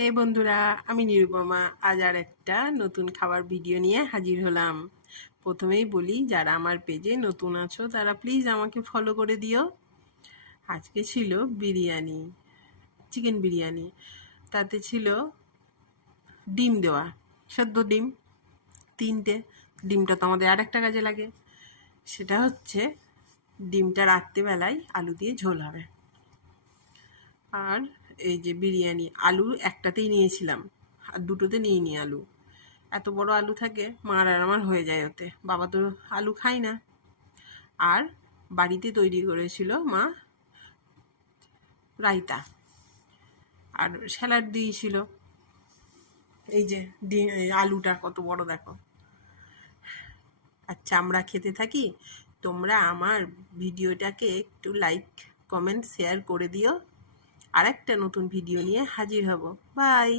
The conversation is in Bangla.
হে বন্ধুরা, আমি নিরুপমা। আজ আর একটা নতুন খাবার ভিডিও নিয়ে হাজির হলাম। প্রথমেই বলি, যারা আমার পেজে নতুন আছো তারা প্লিজ আমাকে ফলো করে দিও। আজকে ছিল বিরিয়ানি, চিকেন বিরিয়ানি। তাতে ছিল ডিম দেওয়া, সেদ্ধ ডিম 3টে। ডিমটা তো আমাদের আরেকটা কাজে লাগে, সেটা হচ্ছে ডিমটা রাত্রেবেলায় আলু দিয়ে ঝোল হবে। আর এই যে বিরিয়ানি, আলু একটাতেই নিয়েছিলাম, আর দুটোতে নিইনি আলু। এত বড় আলু থাকে, মার আর আমার হয়ে যায় ওতে, বাবা তো আলু খায় না। আর বাড়িতে তৈরি করেছিল মা রায়তা, আর স্যালাড দিয়েছিল। এই যে আলুটা কত বড় দেখো। আচ্ছা, আমরা খেতে থাকি। তোমরা আমার ভিডিওটাকে একটু লাইক, কমেন্ট, শেয়ার করে দিও। আর একটা নতুন ভিডিও নিয়ে হাজির হব। বাই।